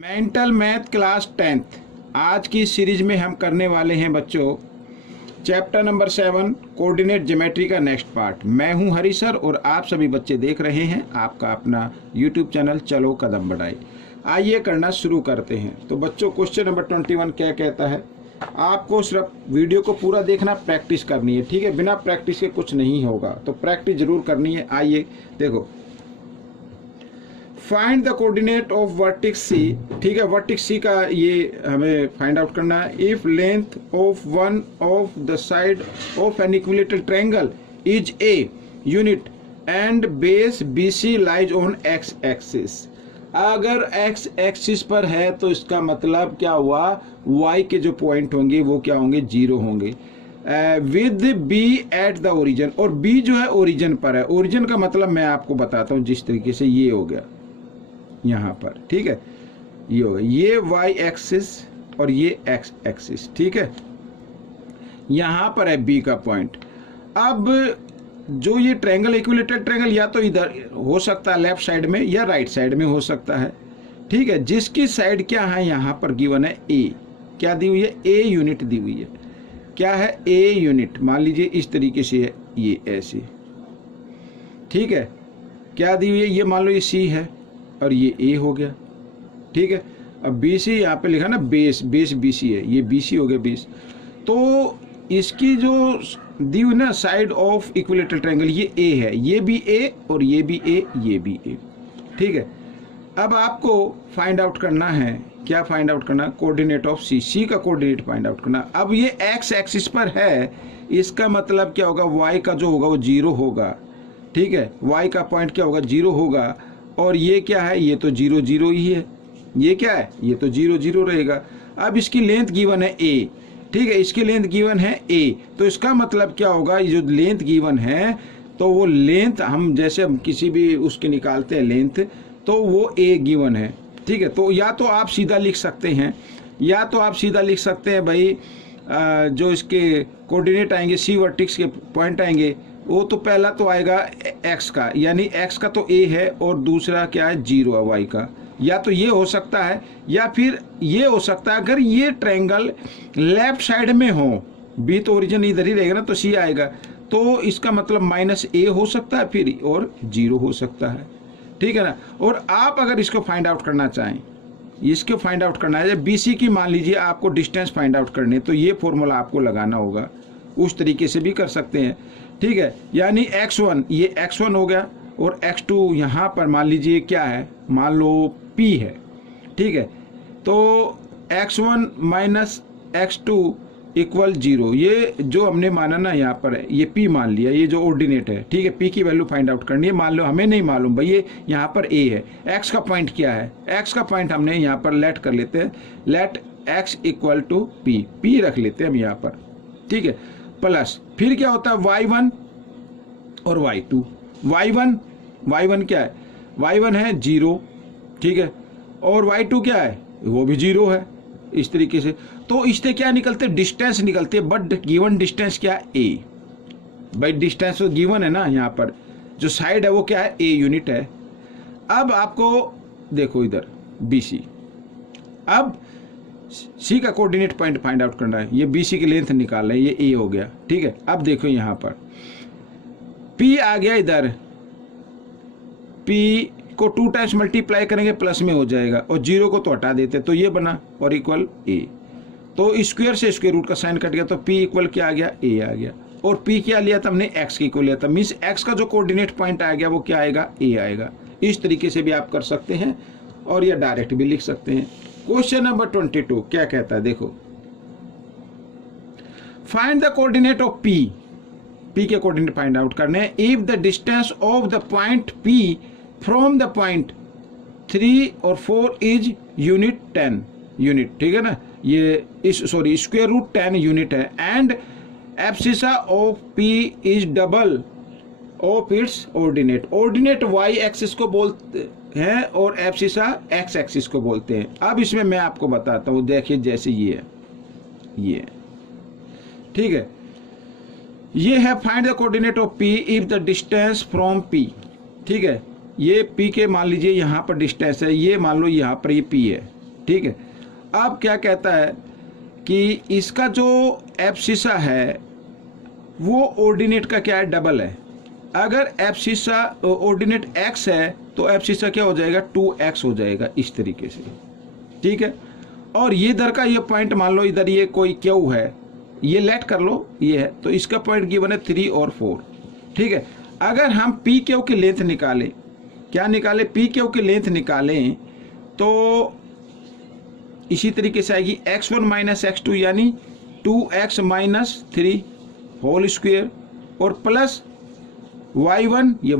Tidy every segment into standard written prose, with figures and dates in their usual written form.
Mental math class 10th आज की series में हम करने वाले हैं बच्चों चैप्टर नंबर 7 कोऑर्डिनेट ज्योमेट्री का नेक्स्ट पार्ट। मैं हूं हरी सर और आप सभी बच्चे देख रहे हैं आपका अपना यूट्यूब चैनल चलो कदम बढ़ाए। आइए करना शुरू करते हैं। तो बच्चों क्वेश्चन नंबर 21 क्या कहता है, आपको सिर्फ वीडियो को पूरा देखना, प्रैक्टिस करनी है, ठीक है। बिना प्रैक्टिस के कुछ नहीं होगा, तो प्रैक्टिस जरूर करनी है। आइए देखो, find the coordinate of vertex C, ठीक है। वर्टेक्स सी का ये हमें फाइंड आउट करना है। If length of one of the side of an equilateral triangle is a unit and base B C lies on X axis. अगर X axis पर है तो इसका मतलब क्या हुआ, वाई के जो पॉइंट होंगे वो क्या होंगे, जीरो होंगे। With B at the origin, और बी जो है ओरिजिन पर है। ओरिजिन का मतलब मैं आपको बताता हूँ, जिस तरीके से ये हो गया यहाँ पर, ठीक है। ये हो गया, ये वाई एक्सिस और ये एक्स एक्सिस, ठीक है। यहाँ पर है बी का पॉइंट। अब जो ये ट्रायंगल, इक्विलेटरल ट्रायंगल या तो इधर हो सकता है लेफ्ट साइड में या राइट साइड में हो सकता है, ठीक है। जिसकी साइड क्या है, यहाँ पर गिवन है ए, क्या दी हुई है, ए यूनिट दी हुई है। क्या है, ए यूनिट। मान लीजिए इस तरीके से है, ये ऐसे, ठीक है। क्या दी हुई है, ये मान लो ये सी है और ये ए हो गया, ठीक है। अब बी सी यहाँ पे लिखा ना, बेस बेस बी सी है, ये बी सी हो गया बेस। तो इसकी जो दी हुई ना साइड ऑफ इक्विलेटरल ट्रायंगल, ये ए है, ये भी ए और ये भी ए, ये भी ए, ठीक है। अब आपको फाइंड आउट करना है, क्या फाइंड आउट करना, कोऑर्डिनेट ऑफ सी, सी का कोऑर्डिनेट फाइंड आउट करना। अब ये एक्स एक्सिस पर है, इसका मतलब क्या होगा, वाई का जो होगा वो जीरो होगा, ठीक है। वाई का पॉइंट क्या होगा, जीरो होगा। और ये क्या है, ये तो जीरो जीरो ही है। ये क्या है, ये तो जीरो जीरो रहेगा। अब इसकी लेंथ गिवन है ए, ठीक है। इसकी लेंथ गिवन है ए, तो इसका मतलब क्या होगा, ये जो लेंथ गिवन है तो वो लेंथ हम जैसे हम किसी भी उसके निकालते हैं लेंथ, तो वो ए गिवन है, ठीक है। तो या तो आप सीधा लिख सकते हैं, या तो आप सीधा लिख सकते हैं भाई, जो इसके कोऑर्डिनेट आएंगे, सी वर्टेक्स के पॉइंट आएंगे, वो तो पहला तो आएगा एक्स का, यानी एक्स का तो ए है और दूसरा क्या है, जीरो है वाई का। या तो ये हो सकता है या फिर ये हो सकता है, अगर ये ट्रायंगल लेफ्ट साइड में हो, बी तो ओरिजिन इधर ही रहेगा ना, तो सी आएगा, तो इसका मतलब माइनस ए हो सकता है फिर, और जीरो हो सकता है, ठीक है ना। और आप अगर इसको फाइंड आउट करना चाहें, इसको फाइंड आउट करना है, बी सी की मान लीजिए आपको डिस्टेंस फाइंड आउट करनी है, तो ये फॉर्मूला आपको लगाना होगा। उस तरीके से भी कर सकते हैं, ठीक है। यानी x1, ये x1 हो गया, और x2 यहाँ पर मान लीजिए क्या है, मान लो p है, ठीक है। तो x1 minus x2 equal zero, ये जो हमने माना ना यहाँ पर है, ये p मान लिया, ये जो ऑर्डिनेट है, ठीक है। p की वैल्यू फाइंड आउट करनी है। मान लो हमें नहीं मालूम भाई, ये यहाँ पर a है, x का पॉइंट क्या है, x का पॉइंट हमने यहाँ पर लेट कर लेते हैं, let x equal to p रख लेते हैं हम यहाँ पर, ठीक है। प्लस फिर क्या होता है, y1 और y2। y1 क्या है, y1 है जीरो, ठीक है, और y2 क्या है, वो भी जीरो है, इस तरीके से। तो इससे क्या निकलते, डिस्टेंस निकलते हैं, बट गिवन डिस्टेंस क्या है, a। भाई डिस्टेंस तो गिवन है ना, यहाँ पर जो साइड है वो क्या है, a यूनिट है। अब आपको देखो इधर BC, अब सी का कोऑर्डिनेट पॉइंट फाइंड आउट करना है, ये BC की लेंथ निकाल रहे हैं, ये ए हो गया, ठीक है। अब देखो यहाँ पर P आ गया, इधर P को 2 टाइम्स मल्टीप्लाई करेंगे प्लस में हो जाएगा, और जीरो को तो हटा देते, तो ये बना, और इक्वल A। तो स्क्वायर से स्क्वायर रूट का साइन कट गया, तो P इक्वल क्या आ गया, A आ गया। और P क्या लिया था हमने, x की इक्वल लिया था, मीन्स x का जो कोऑर्डिनेट पॉइंट आ गया वो क्या आएगा, A आएगा। इस तरीके से भी आप कर सकते हैं, और या डायरेक्ट भी लिख सकते हैं। क्वेश्चन नंबर 22 क्या कहता है, देखो, find the coordinate of P, P के कोऑर्डिनेट फाइंड आउट करने हैं। If the distance of the point P from the point 3 और 4 इज यूनिट 10 यूनिट, ठीक है ना, ये इस सॉरी स्क्वायर रूट 10 यूनिट है, and abscissa of P is double of its ordinate. Ordinate y axis को बोलते हैं और एब्सिसा x एक्सिस को बोलते हैं। अब इसमें मैं आपको बताता हूँ, देखिए जैसे ये है, ठीक है, ये है find the coordinate of P if the distance from P, ठीक है। ये P के मान लीजिए यहाँ पर डिस्टेंस है, ये मान लो यहाँ पर ये P है, ठीक है। अब क्या कहता है कि इसका जो एब्सिसा है वो ऑर्डिनेट का क्या है, डबल है। अगर एब्सिसा ऑर्डिनेट x है तो एब्सिसा क्या हो जाएगा, 2x हो जाएगा इस तरीके से, ठीक है। और ये इधर का ये पॉइंट मान लो, इधर ये कोई क्यू है, ये लेट कर लो, ये है, तो इसका पॉइंट गिवन है 3 और 4, ठीक है। अगर हम पी क्यू की लेंथ निकालें, क्या निकालें, पी क्यू की लेंथ निकालें, तो इसी तरीके से आएगी x1 माइनस x2 यानी 2x माइनस 3 होल स्क्वायर और प्लस y1 ये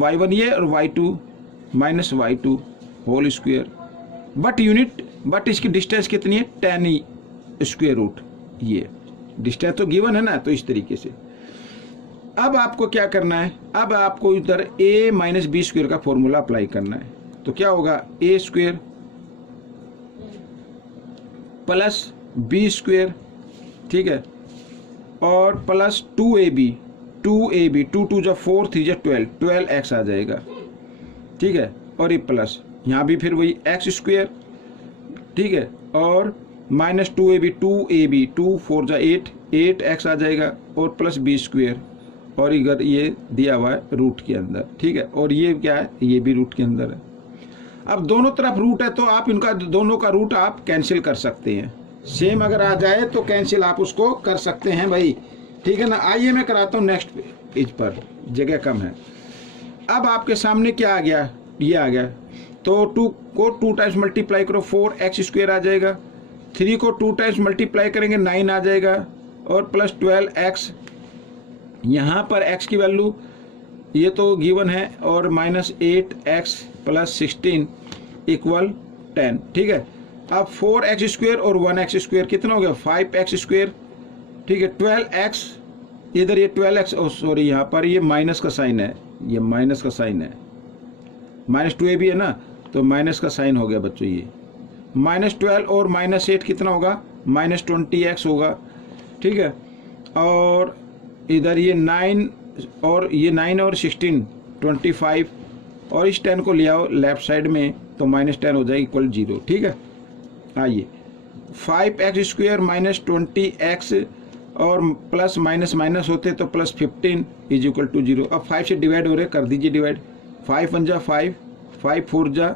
और y2 minus y2 whole square, but unit, but इसकी डिस्टेंस कितनी है, 10 स्क्वायर रूट, ये डिस्टेंस तो गिवन है ना। तो इस तरीके से अब आपको क्या करना है, अब आपको इधर a माइनस बी स्क्वायर का फॉर्मूला अप्लाई करना है। तो क्या होगा, a square plus B square, ठीक है, और प्लस 2ab 2 2 जा 4 3 जा 12x आ जाएगा, ठीक है। और ये प्लस यहाँ भी फिर वही x स्क्वायर, ठीक है, और माइनस 2ab 2 4 जा 8x आ जाएगा और प्लस बी स्क्वायर, और इधर ये दिया हुआ है रूट के अंदर, ठीक है। और ये क्या है, ये भी रूट के अंदर है। अब दोनों तरफ रूट है तो आप इनका दोनों का रूट आप कैंसिल कर सकते हैं, सेम अगर आ जाए तो कैंसिल आप उसको कर सकते हैं भाई, ठीक है ना। आइए मैं कराता हूँ नेक्स्ट पेज पर, जगह कम है। अब आपके सामने क्या आ गया, ये आ गया, तो 2 को 2 टाइम्स मल्टीप्लाई करो 4x स्क्वायर आ जाएगा, 3 को 2 टाइम्स मल्टीप्लाई करेंगे 9 आ जाएगा, और प्लस 12x, यहाँ पर x की वैल्यू ये तो गिवन है, और माइनस 8x प्लस 16 इक्वल 10, ठीक है। अब 4x स्क्वायर और 1x स्क्वायर कितना हो गया, 5x स्क्वायर, ठीक है। 12x, इधर ये 12x, सॉरी यहाँ पर ये माइनस का साइन है, ये माइनस का साइन है, माइनस 2ab है ना, तो माइनस का साइन हो गया बच्चों, ये माइनस 12 और माइनस 8 कितना होगा, माइनस 20x होगा, ठीक है। और इधर ये 9 और ये 9 और 16 25, और इस 10 को ले आओ लेफ्ट साइड में तो माइनस 10 हो जाएगा इक्वल 0, ठीक है। आइए 5x स्क्वायर माइनस 20x और प्लस माइनस माइनस होते तो प्लस 15 इज इक्वल टू 0। अब 5 से डिवाइड हो रहे, कर दीजिए डिवाइड, 5 1 जा 5, 5 4 जा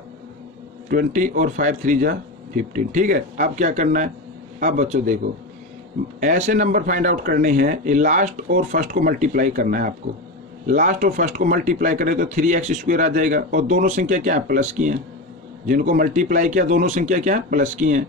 20 और 5 3 जा 15, ठीक है। अब क्या करना है, अब बच्चों देखो, ऐसे नंबर फाइंड आउट करने हैं, ये लास्ट और फर्स्ट को मल्टीप्लाई करना है आपको। लास्ट और फर्स्ट को मल्टीप्लाई करें तो 3x स्क्वायर आ जाएगा, और दोनों संख्या क्या है, प्लस की हैं, जिनको मल्टीप्लाई किया दोनों संख्या क्या है, प्लस की हैं,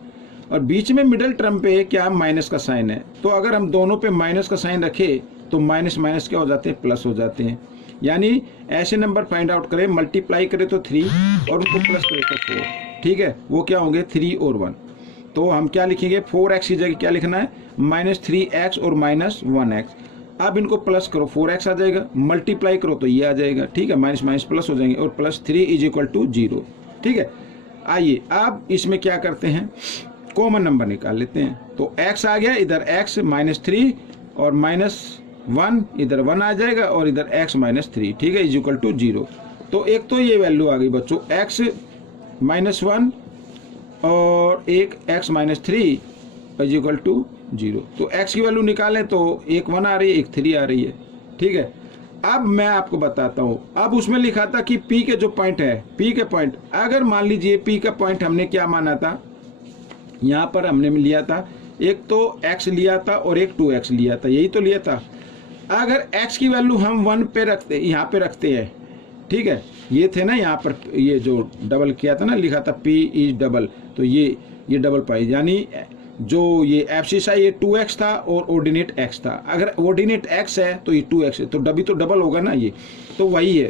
और बीच में मिडिल टर्म पे क्या माइनस का साइन है। तो अगर हम दोनों पे माइनस का साइन रखें तो माइनस माइनस क्या हो जाते हैं, प्लस हो जाते हैं। यानी ऐसे नंबर फाइंड आउट करें, मल्टीप्लाई करें तो 3 और उनको प्लस करें तो 4, ठीक है। वो क्या होंगे, 3 और 1। तो हम क्या लिखेंगे, 4x की जगह क्या लिखना है, माइनस 3x और माइनस 1x। अब इनको प्लस करो 4x आ जाएगा, मल्टीप्लाई करो तो ये आ जाएगा, ठीक है, माइनस माइनस प्लस हो जाएंगे, और प्लस 3 इज इक्वल टू 0, ठीक है। आइए अब इसमें क्या करते हैं, कॉमन नंबर निकाल लेते हैं। तो x आ गया, इधर x माइनस 3 और माइनस 1, इधर 1 आ जाएगा, और इधर x माइनस 3, ठीक है, इज इक्वल टू 0। तो एक तो ये वैल्यू आ गई बच्चों, x माइनस 1 और एक x minus 3 is equal to 0। तो x की वैल्यू निकालें तो एक 1 आ रही है, एक 3 आ रही है, ठीक है। अब मैं आपको बताता हूँ, अब उसमें लिखा था कि P के जो पॉइंट है, P के पॉइंट, अगर मान लीजिए P का पॉइंट हमने क्या माना था, यहाँ पर हमने लिया था, एक तो x लिया था और एक 2x लिया था, यही तो लिया था। अगर x की वैल्यू हम 1 पे रखते, यहाँ पे रखते हैं, ठीक है, ये थे ना यहाँ पर, ये जो डबल किया था ना, लिखा था P इज डबल, तो ये डबल पाई, यानी जो ये एब्सिसा ये 2x था और ऑर्डिनेट x था। अगर ऑर्डिनेट x है तो ये 2x है, तो डबी तो डबल होगा ना, ये तो वही है।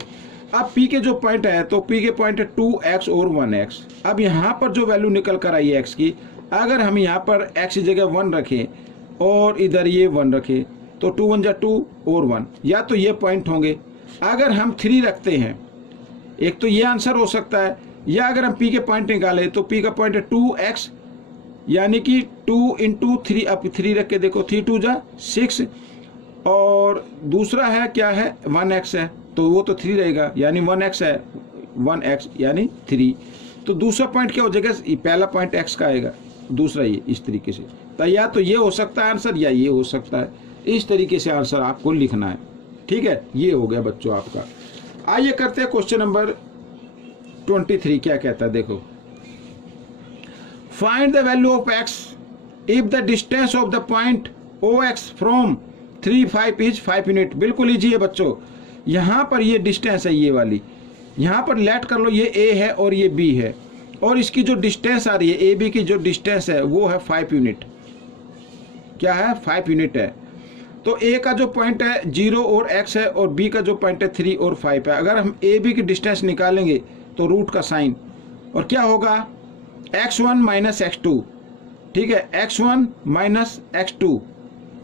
अब P के जो पॉइंट है, तो P के पॉइंट है 2x और 1x। अब यहाँ पर जो वैल्यू निकल कर आई है x की, अगर हम यहाँ पर x की जगह 1 रखें और इधर ये 1 रखें तो 2 1 जा 2 और 1, या तो ये पॉइंट होंगे। अगर हम 3 रखते हैं, एक तो ये आंसर हो सकता है, या अगर हम P के पॉइंट निकालें तो P का पॉइंट है 2x, यानी कि 2 इंटू 3, अब 3 रख के देखो, 3 2 जा 6, और दूसरा है क्या है, 1x है, तो वो तो 3 रहेगा, यानी 1x है, 1x यानी 3, तो दूसरा पॉइंट क्या हो जाएगा, पहला पॉइंट x का आएगा, दूसरा ये, इस तरीके से। तो या तो ये हो सकता है आंसर या ये हो सकता है, इस तरीके से आंसर आपको लिखना है। ठीक है, ये हो गया बच्चों आपका। आइए करते हैं क्वेश्चन नंबर 23। क्या कहता है देखो, find the value of x if the distance of the point OX from 3 5 is 5 unit. बिल्कुल इजी है बच्चों, यहाँ पर ये डिस्टेंस है ये वाली, यहाँ पर लेट कर लो, ये A है और ये B है, और इसकी जो डिस्टेंस आ रही है AB की जो डिस्टेंस है वो है 5 यूनिट। क्या है, 5 यूनिट है। तो A का जो पॉइंट है 0 और x है, और B का जो पॉइंट है 3 और 5 है। अगर हम AB की डिस्टेंस निकालेंगे तो रूट का साइन, और क्या होगा, x1 माइनस x2, ठीक है, x1 minus x2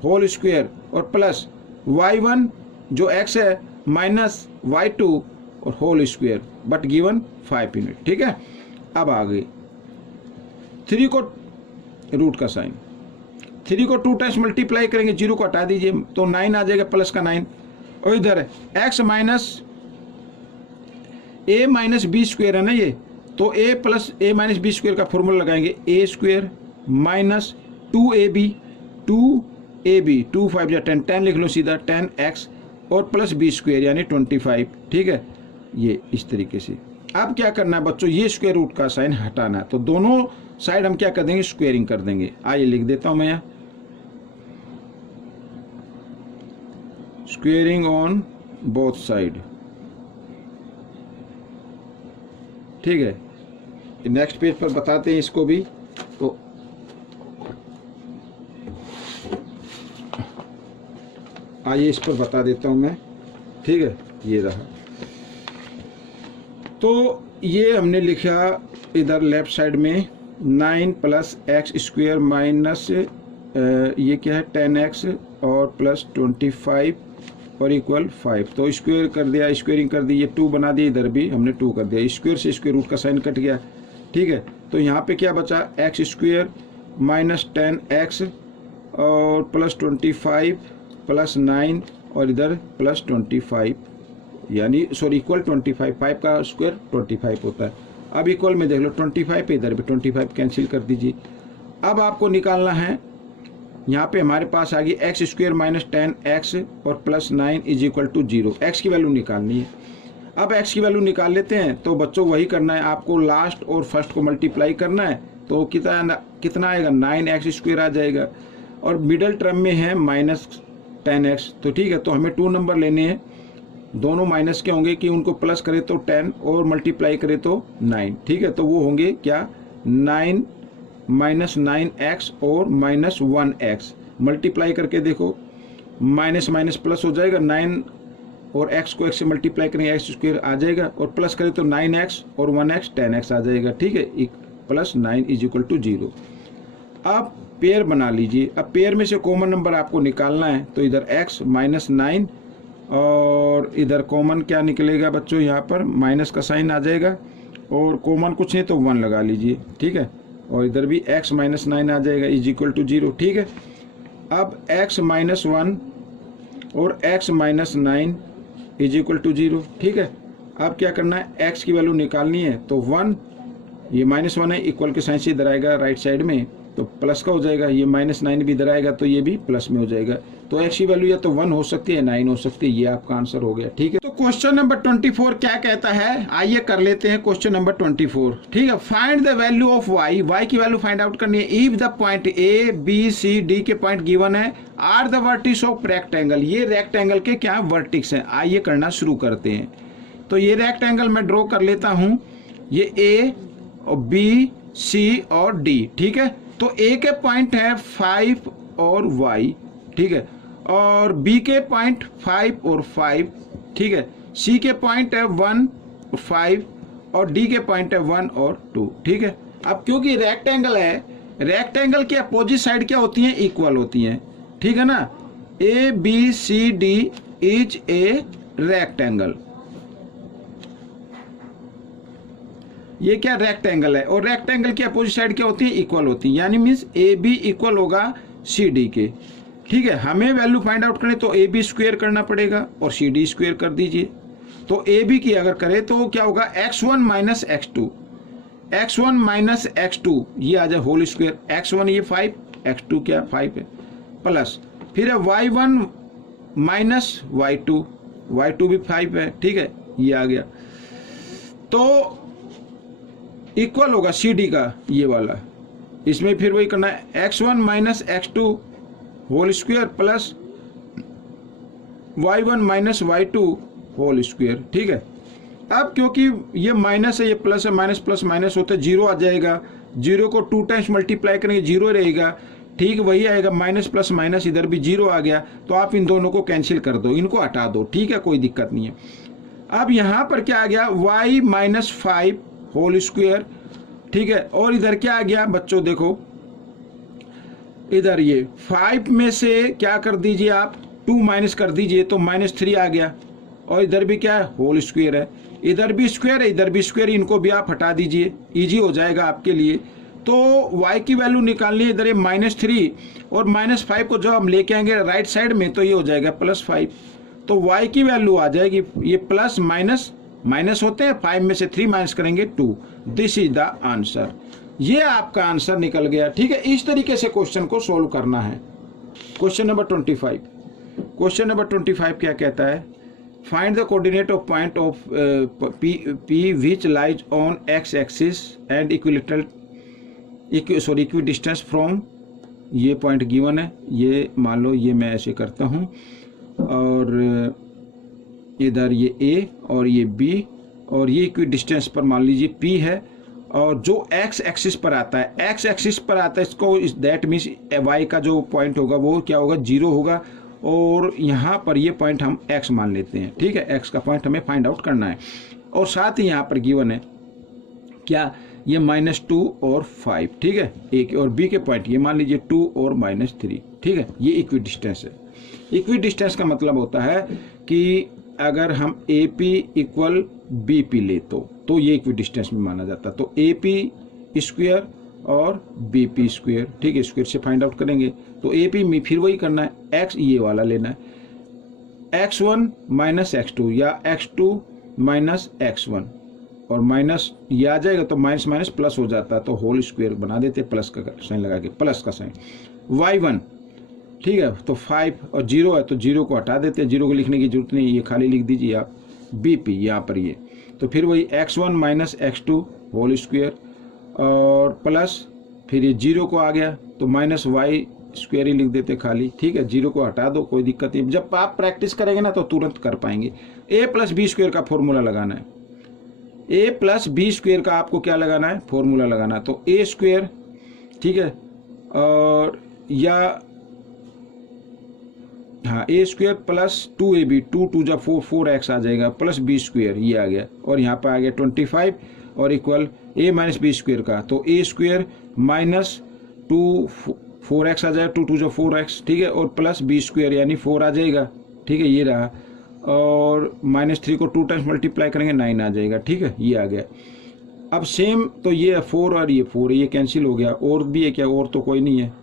whole square, और प्लस y1 जो x है माइनस y2 और whole square, but given 5 unit. ठीक है, अब आ गई 3 को रूट का साइन, 3 को 2 टाइम्स मल्टीप्लाई करेंगे, 0 को हटा दीजिए तो 9 आ जाएगा, प्लस का 9, और इधर x minus a minus B square है ना ये, तो a plus a minus B square का फॉर्मूला लगाएंगे, a स्क्वायर माइनस 2ab 2 5 या 10 10 लिख लो सीधा, 10x और प्लस बी स्क्वायर यानी 25। ठीक है, ये इस तरीके से। अब क्या करना है बच्चों, ये स्क्वायर रूट का साइन हटाना है, तो दोनों साइड हम क्या कर देंगे, स्क्वेयरिंग कर देंगे। आइए लिख देता हूं मैं यहाँ, स्क्वेयरिंग ऑन बोथ साइड। ठीक है, नेक्स्ट पेज पर बताते हैं इसको भी। तो आइए इस पर बता देता हूं मैं। ठीक है, ये रहा। तो ये हमने लिखा इधर लेफ्ट साइड में 9 प्लस एक्स स्क्वेयर माइनस ये क्या है 10x और प्लस 25 और इक्वल 5। तो स्क्वेयर कर दिया, स्क्वेयरिंग कर दी, ये 2 बना दिया, इधर भी हमने 2 कर दिया, स्क्वेयर से स्क्वेयर रूट का साइन कट गया। ठीक है, तो यहाँ पे क्या बचा, एक्स स्क्वेयर माइनस 10x और प्लस 25 प्लस 9 और इधर प्लस 25, यानी सॉरी इक्वल 25, 5 का स्क्वायर 25 होता है। अब इक्वल में देख लो 25 पे, इधर भी 25 कैंसिल कर दीजिए। अब आपको निकालना है, यहाँ पे हमारे पास आ गई एक्स स्क्वेयर माइनस 10x और plus 9 is equal to 0। X की वैल्यू निकालनी है। अब एक्स की वैल्यू निकाल लेते हैं, तो बच्चों वही करना है आपको, लास्ट और फर्स्ट को मल्टीप्लाई करना है, तो कितना आएगा, 9x स्क्वेयर आ जाएगा, और मिडल टर्म में है माइनस 10x। तो ठीक है, तो हमें 2 नंबर लेने हैं, दोनों माइनस के होंगे कि उनको प्लस करे तो 10 और मल्टीप्लाई करे तो 9। ठीक है, तो वो होंगे क्या, 9 माइनस 9x और माइनस 1x, मल्टीप्लाई करके देखो, माइनस माइनस प्लस हो जाएगा, 9 और x को x से मल्टीप्लाई करेंगे, एक्स स्क्वेयर आ जाएगा, और प्लस करें तो 9x और 1x 10x आ जाएगा। ठीक है, प्लस 9 इज इक्वल टू 0। अब पेयर बना लीजिए। अब पेयर में से कॉमन नंबर आपको निकालना है, तो इधर x माइनस 9 और इधर कॉमन क्या निकलेगा बच्चों, यहाँ पर माइनस का साइन आ जाएगा, और कॉमन कुछ नहीं तो 1 लगा लीजिए। ठीक है, और इधर भी x माइनस 9 आ जाएगा इज इक्वल टू 0। ठीक है, अब x माइनस 1 और x minus 9 is equal to 0। ठीक है, अब क्या करना है, x की वैल्यू निकालनी है, तो 1, ये माइनस 1 है, इक्वल के साइन से इधर आएगा राइट साइड में, तो प्लस का हो जाएगा, ये माइनस 9 भी इधर आएगा तो ये भी प्लस में हो जाएगा। तो x की वैल्यू या तो 1 हो सकती है, 9 हो सकती है, ये आपका आंसर हो गया। ठीक है, तो क्वेश्चन नंबर 24 क्या कहता है, आइए कर लेते हैं क्वेश्चन नंबर 24। ठीक है, find the value of y की वैल्यू फाइंड आउट करनी है if the point a b c d के पॉइंट गिवन है are the vertex of rectangle. ये रेक्टेंगल के क्या वर्टिक्स हैं, आइए करना शुरू करते हैं। तो ये रेक्टेंगल मैं ड्रॉ कर लेता हूं, ये a और b c और d। ठीक है, तो a के पॉइंट है 5 और y। ठीक है, और b के पॉइंट 5 और 5। ठीक है, c के पॉइंट है 1 और 5 और d के पॉइंट है 1 और 2। ठीक है, अब क्योंकि रेक्टेंगल है, रेक्टेंगल की अपोजिट साइड क्या होती हैं, इक्वल होती हैं। ठीक है ना, a b c d is a rectangle, ये क्या रेक्टेंगल है, और रेक्टेंगल की अपोजिट साइड क्या होती है, इक्वल होती है, यानी मीन्स ए बी इक्वल होगा सी डी के। ठीक है, हमें वैल्यू फाइंड आउट करें तो ए बी स्क्वेयर करना पड़ेगा और सी डी स्क्वेयर कर दीजिए। तो ए बी की अगर करें तो क्या होगा, x1 minus x2, x1 minus x2 ये आ जाए होल स्क्वायर, x1 ये 5, x2 क्या 5 है, प्लस फिर है y1 माइनस y2, y2 भी 5 है, ठीक है, ये आ गया। तो इक्वल होगा CD का ये वाला, इसमें फिर वही करना है x1 minus x2 whole square plus y1 minus y2 whole square, ठीक है। अब क्योंकि ये माइनस है, ये प्लस है, माइनस प्लस माइनस होते जीरो आ जाएगा, जीरो को 2 टाइम्स मल्टीप्लाई करेंगे जीरो रहेगा, ठीक वही आएगा, माइनस प्लस माइनस इधर भी जीरो आ गया, तो आप इन दोनों को कैंसिल कर दो, इनको हटा दो, ठीक है, कोई दिक्कत नहीं है। अब यहां पर क्या आ गया, y माइनस 5 होल स्क्वायर, ठीक है, और इधर क्या आ गया बच्चों, देखो इधर ये 5 में से क्या कर दीजिए आप 2 माइनस कर दीजिए तो -3 आ गया, और इधर भी क्या है होल स्क्वायर है, इधर भी स्क्वायर है, इधर भी स्क्वायर, इनको भी आप हटा दीजिए, इजी हो जाएगा आपके लिए। तो y की वैल्यू निकालनी है, इधर ये -3 और -5 को जब हम लेके आएंगे राइट साइड में तो ये हो जाएगा +5, तो y की वैल्यू आ जाएगी, ये प्लस माइनस माइनस होते हैं, 5 में से 3 माइनस करेंगे 2, दिस इज द आंसर, ये आपका आंसर निकल गया, ठीक है। इस तरीके से क्वेश्चन को सोल्व करना है। क्वेश्चन नंबर 25, क्वेश्चन नंबर 25 क्या कहता है, find the coordinate of point of P which lies on x axis and equi distance from, ये पॉइंट गिवन है, ये मान लो ये मैं ऐसे करता हूँ, और इधर ये A और ये B, और ये इक्वी डिस्टेंस पर मान लीजिए P है, और जो x एक्सिस पर आता है, x एक्सिस पर आता है, इसको दैट मीन्स y का जो पॉइंट होगा वो क्या होगा 0 होगा, और यहाँ पर ये पॉइंट हम x मान लेते हैं, ठीक है, x का पॉइंट हमें फाइंड आउट करना है। और साथ ही यहाँ पर गिवन है क्या, ये -2 और 5, ठीक है, एक और B के पॉइंट ये मान लीजिए 2 और -3, ठीक है, ये इक्वी डिस्टेंस है। इक्वी डिस्टेंस का मतलब होता है कि अगर हम AP इक्वल BP ले तो ये इक्वी डिस्टेंस में माना जाता है, तो AP स्क्वायर और BP स्क्वायर, ठीक है, स्क्वायर से फाइंड आउट करेंगे, तो AP में फिर वही करना है, x ये वाला लेना है, x1 माइनस x2 या x2 माइनस x1, और माइनस ये आ जाएगा तो माइनस माइनस प्लस हो जाता है, तो होल स्क्वायर बना देते प्लस का साइन लगा के, प्लस का साइन, y1, ठीक है, तो 5 और 0 है तो 0 को हटा देते हैं, 0 को लिखने की जरूरत नहीं, ये खाली लिख दीजिए आप BP यहाँ पर ये, तो फिर वही x1 minus x2 whole square, और प्लस फिर ये 0 को आ गया तो माइनस y स्क्वायर ही लिख देते खाली, ठीक है, 0 को हटा दो, कोई दिक्कत नहीं, जब आप प्रैक्टिस करेंगे ना तो तुरंत कर पाएंगे। a प्लस बी स्क्वायर का फॉर्मूला लगाना है, a प्लस बी स्क्वायर का आपको क्या लगाना है, फॉर्मूला लगाना है, तो a स्क्वायर, ठीक है, और या हाँ a स्क्वायर प्लस 2ab, 2 2 जा 4, 4x आ जाएगा, प्लस b स्क्वायर ये आ गया, और यहाँ पर आ गया 25 और equal a minus B square का, तो a स्क्वायर माइनस 2 4x आ जाएगा, 2 2 जा 4x, ठीक है, और प्लस b स्क्वायर यानी 4 आ जाएगा, ठीक है, ये रहा, और -3 को 2 टाइम्स मल्टीप्लाई करेंगे 9 आ जाएगा, ठीक है, ये आ गया। अब सेम तो ये 4 और ये 4 ये कैंसिल हो गया, और भी है क्या, और तो कोई नहीं है,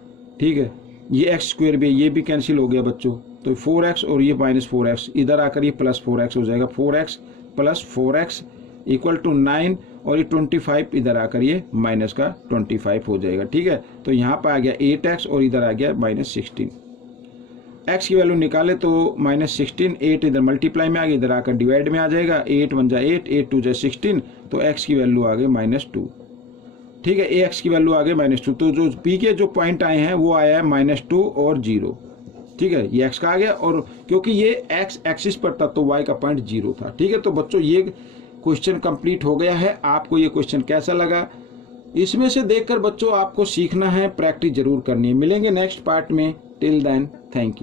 ठीक है, ये x स्क्वायर भी ये भी कैंसिल हो गया बच्चों, तो 4x और ये -4x, इधर आकर ये +4x हो जाएगा, 4x plus 4x equal to 9, और ये 25 इधर आकर ये माइनस का 25 हो जाएगा, ठीक है, तो यहाँ पर आ गया 8x और इधर आ गया -16, x की वैल्यू निकाले तो -16, 8 इधर मल्टीप्लाई में आ गया, इधर आकर डिवाइड में आ जाएगा, 8 1 जा 8, 8 2 जा 16, तो x की वैल्यू आ गई -2, ठीक है, ax की वैल्यू आ गई -2, तो जो p के जो पॉइंट आए हैं वो आया है -2 और 0, ठीक है, ये x का आ गया, और क्योंकि ये x एक्सिस पर था तो y का पॉइंट 0 था, ठीक है। तो बच्चों ये क्वेश्चन कंप्लीट हो गया है। आपको ये क्वेश्चन कैसा लगा, इसमें से देखकर बच्चों आपको सीखना है, प्रैक्टिस जरूर करनी है। मिलेंगे नेक्स्ट पार्ट में, टिल देन थैंक यू।